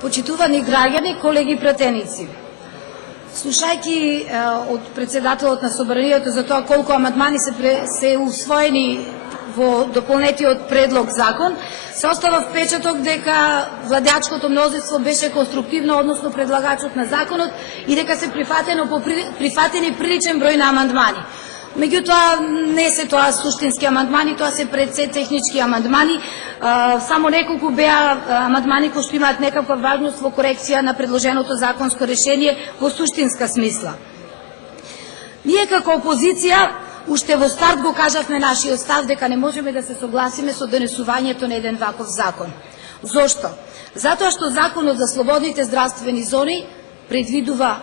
Почитувани граѓани, колеги пратеници, слушајќи од председателот на Собранието за тоа колку амандмани се усвоени во дополнетиот предлог закон, се остава впечаток дека владеачкото мнозинство беше конструктивно, односно предлагачот на законот, и дека се прифатени приличен број на амандмани. Меѓутоа, не се тоа суштински амандмани, тоа се пред се технички амандмани. Само неколку беа амандмани кои што имаат некаква важност во корекција на предложеното законско решение во суштинска смисла. Ние како опозиција уште во старт го кажавме нашиот став дека не можеме да се согласиме со донесувањето на еден ваков закон. Зошто? Затоа што Законот за слободните здравствени зони предвидува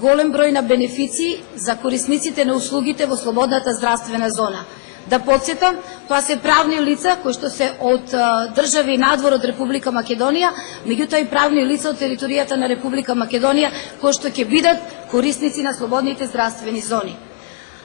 голем број на бенефиции за корисниците на услугите во слободната здравствена зона. Да подсетам, тоа се правни лица кои што се од држави надвор од Република Македонија, меѓутоа и правни лица од територијата на Република Македонија кои што ќе бидат корисници на слободните здравствени зони.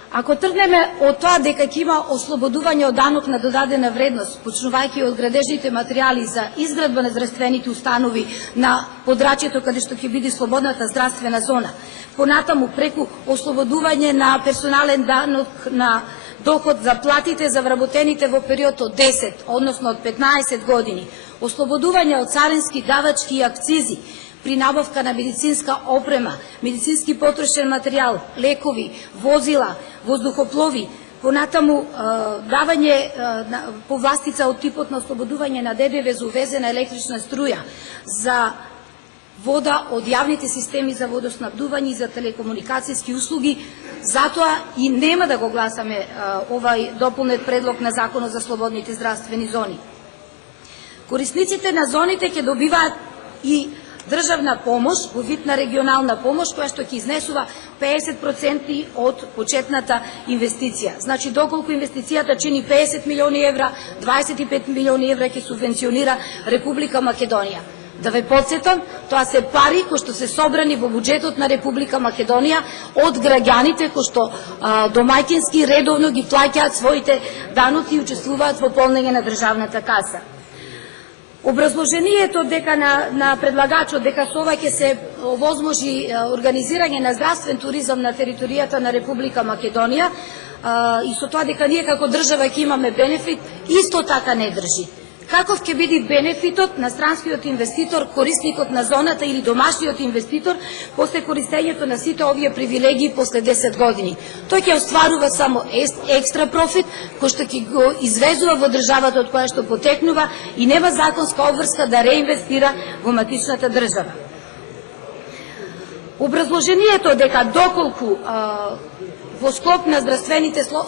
Ако тргнеме од тоа дека ќе има ослободување од данок на додадена вредност, почнувајќи од градежните материјали за изградба на здравствените установи на подрачјето каде што ќе биде слободната здравствена зона, понатаму преку ослободување на персонален данок на доход за платите за вработените во период од 10, односно од 15 години, ослободување од царински, давачки и акцизи при набавка на медицинска опрема, медицински потрошен материјал, лекови, возила, воздухоплови, понатаму давање повластица од типот на ослободување на ДДВ за увезена електрична струја, за вода од јавните системи за водоснабдување и за телекомуникацијски услуги. Затоа и нема да го гласаме овај дополнет предлог на Законот за слободните здравствени зони. Корисниците на зоните ќе добиваат и државна помош во вид на регионална помош, која што ќе изнесува 50% од почетната инвестиција. Значи, доколку инвестицијата чини 50 милиони евра, 25 милиони евра ќе субвенционира Република Македонија. Да ве подсетам, тоа се пари кои што се собрани во буџетот на Република Македонија од граѓаните кои што домаќински редовно ги плаќаат своите даноци и учествуваат во полнење на државната каса. Образложението дека на предлагачот дека со ова ќе се овозможи организирање на здравствен туризам на територијата на Република Македонија и со тоа дека ние како држава ќе имаме бенефит, исто така не држи. Каков ќе биде бенефитот на странскиот инвеститор, корисникот на зоната или домашниот инвеститор после користењето на сите овие привилегии после 10 години? Тој ќе остварува само екстра профит, кој што ќе го извезува во државата од која што потекнува и нема законска обврска да реинвестира во матичната држава. Образложението дека доколку во склоп на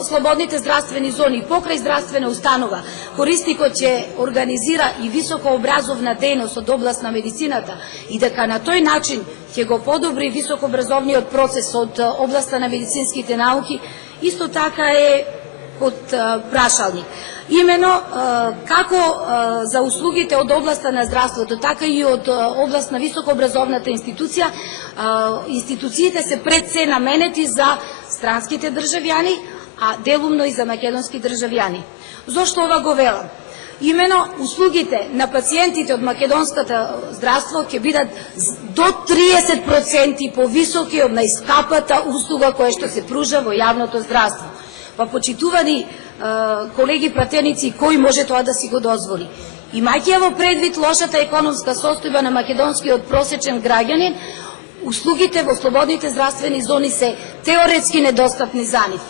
слободните здравствени зони покрај здравствена установа, корисникот ќе организира и високообразовна дејност од област на медицината и дека на тој начин ќе го подобри високообразовниот процес од областа на медицинските науки, исто така е под прашалник. Имено, како за услугите од областа на здравството, така и од област на високообразовната институција, институциите се пред се наменети за странските државјани, а делумно и за македонски државјани. Зошто ова го велам? Имено, услугите на пациентите од македонската здравство ќе бидат до 30% повисоки од најскапата услуга која што се пружа во јавното здравство. Па, почитувани колеги пратеници, кој може тоа да си го дозволи? Имајќи во предвид лошата економска состојба на македонскиот просечен граѓанин, услугите во слободните здравствени зони се теоретски недостапни за нив.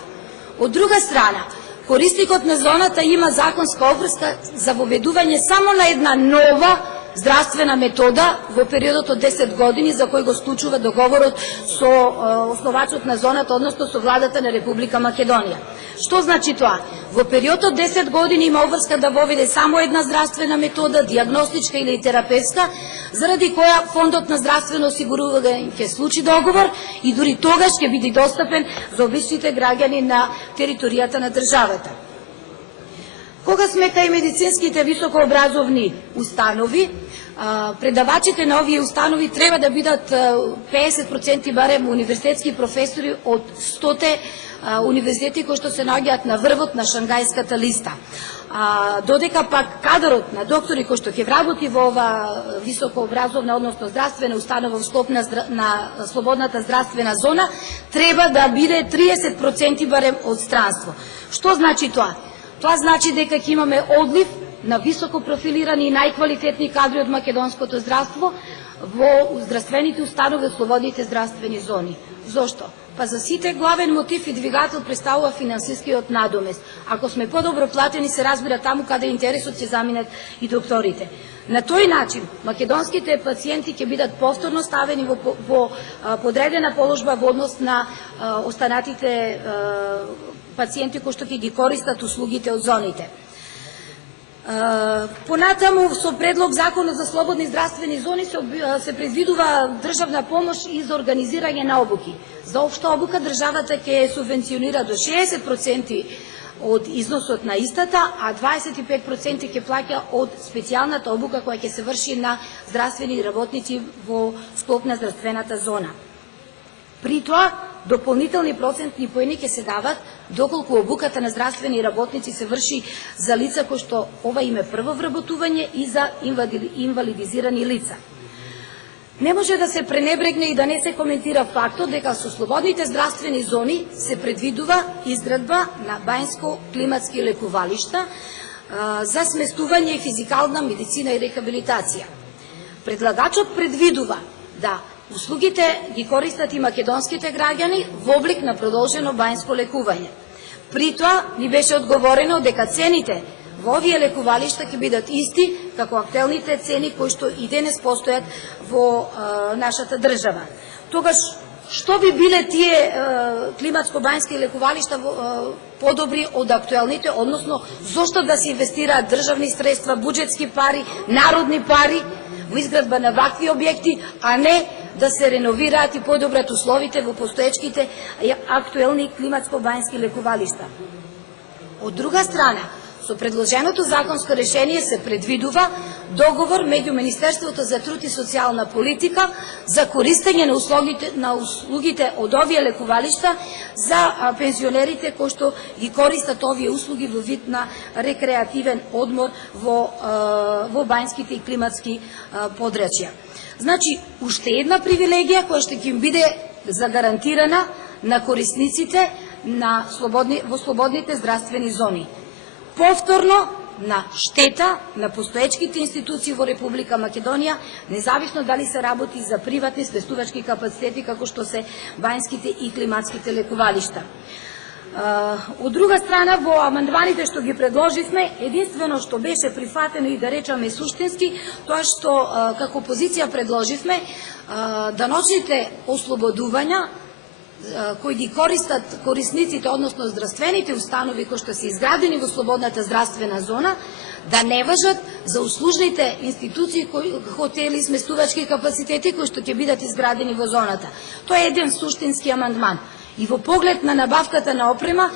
Од друга страна, корисникот на зоната има законска обврска за воведување само на една нова здравствена метода во периодот од 10 години за кој го склучува договорот со основачот на зоната, односно со владата на Република Македонија. Што значи тоа? Во период од 10 години има обврска да воведе само една здравствена метода, диагностичка или терапевска, заради која фондот на здравствено осигурување ќе случи договор и дури тогаш ќе биде достапен за обичните граѓани на територијата на државата. Кога сме кај медицинските високообразовни установи, предавачите на овие установи треба да бидат 50% барем универзитетски професори од 100 универзитети кои што се наоѓаат на врвот на Шангајската листа. додека пак кадрот на доктори кој што ќе вработи во ова високообразовна, односно здравствена установа во склоп на слободната здравствена зона, треба да биде 30% барем од странство. Што значи тоа? Тоа значи дека ќе имаме одлив на високо профилирани и најквалитетни кадри од македонското здравство во здравствените установи од слободните здравствени зони. Зошто? Па за сите главен мотив и двигател представува финансискиот надомест. Ако сме подобро платени, се разбира таму каде интересот ќе заминат и докторите. На тој начин македонските пациенти ќе бидат повторно ставени во подредена положба во однос на останатите пациенти кои што ќе ги користат услугите од зоните. Понатаму со предлог Законот за слободни здравствени зони се предвидува државна помош и за организирање на обуки. За општа обука државата ќе субвенционира до 60% од износот на истата, а 25% ќе плаќа од специјалната обука која ќе се врши на здравствени работници во склоп на здравствената зона. При тоа, дополнителни процентни поени ќе се дават доколку обуката на здравствени работници се врши за лица кои што ова им е прво вработување и за инвалидизирани лица. Не може да се пренебрегне и да не се коментира фактот дека со слободните здравствени зони се предвидува изградба на бајнско-климатски лекувалишта за сместување и физикална медицина и рехабилитација. Предлагачот предвидува да услугите ги користат и македонските граѓани во облик на продолжено бајнско лекување. При тоа ни беше одговорено дека цените во овие лекувалишта ќе бидат исти како актуелните цени кои што и денес постојат во нашата држава. Тогаш, што би биле тие климатско-бајнски лекувалишта подобри од актуелните, односно зошто да се инвестираат државни средства, буџетски пари, народни пари во изградба на вакви објекти, а не да се реновираат и подобрат условите во постоечките актуелни климатско-бајнски лекувалишта. Од друга страна, со предложеното законско решение се предвидува договор меѓу Министерството за труд и социјална политика за користење на услугите од овие лекувалишта за пензионерите кои што ги користат овие услуги во вид на рекреативен одмор во бајнските и климатски подрачја. Значи, уште една привилегија која што ќе им биде загарантирана на корисниците во слободните здравствени зони. Повторно на штета на постоечките институции во Република Македонија, независно дали се работи за приватни сместувачки капацитети како што се бајнските и климатските лекувалишта. Од друга страна, во амандманите што ги предложивме, единствено што беше прифатено и да речеме суштински, тоа што како опозиција предложивме даночните ослободувања кои ги користат корисниците, односно здравствените установи кои што се изградени во слободната здравствена зона, да не важат за услужните институции, хотели, сместувачки капацитети кои што ќе бидат изградени во зоната. Тоа е еден суштински амандман. И во поглед на набавката на опрема,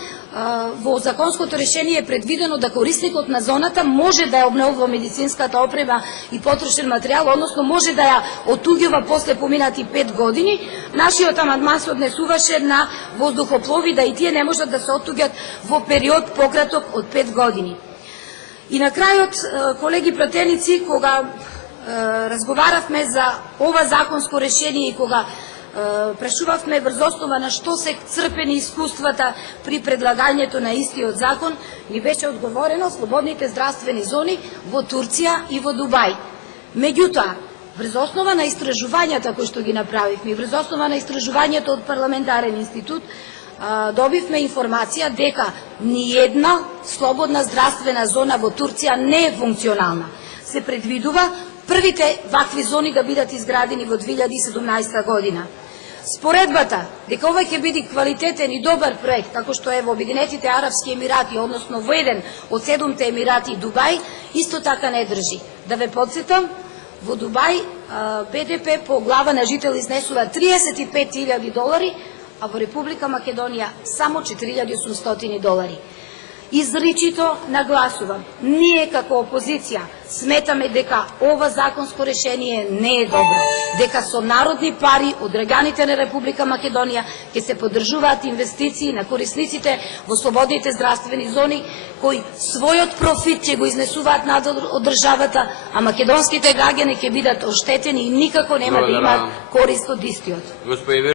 во законското решение е предвидено да корисникот на зоната може да ја обновува медицинската опрема и потрошен материјал, односно може да ја отуѓува после поминати 5 години. Нашиот амандман се однесуваше на воздухоплови, да и тие не можат да се отуѓат во период пократок од 5 години. И на крајот, колеги пратеници, кога разговаравме за ова законско решение и кога прашувавме врз основа на што се црпени искуствата при предлагањето на истиот закон, ни беше одговорено слободните здравствени зони во Турција и во Дубај. Меѓутоа, врз основа на истражувањата кои што ги направивме, врз основа на истражувањето од парламентарен институт, добивме информација дека ниедна слободна здравствена зона во Турција не е функционална. Се предвидува првите вакви зони да бидат изградени во 2017 година. Споредбата дека ова ќе биде квалитетен и добар проект, како што е во Обединетите Арапски Емирати, односно во еден од 7 емирати Дубај, исто така не држи. Да ве подсетам, во Дубај БДП по глава на жител изнесува $35,000, а во Република Македонија само $4,800. Изричито нагласувам, ние како опозиција сметаме дека ова законско решение не е добро, дека со народни пари од граѓаните на Република Македонија ќе се поддржуваат инвестиции на корисниците во слободните здравствени зони, кои својот профит ќе го изнесуваат надвор од државата, а македонските граѓани ќе бидат оштетени и никако нема да имаат корист од истиот.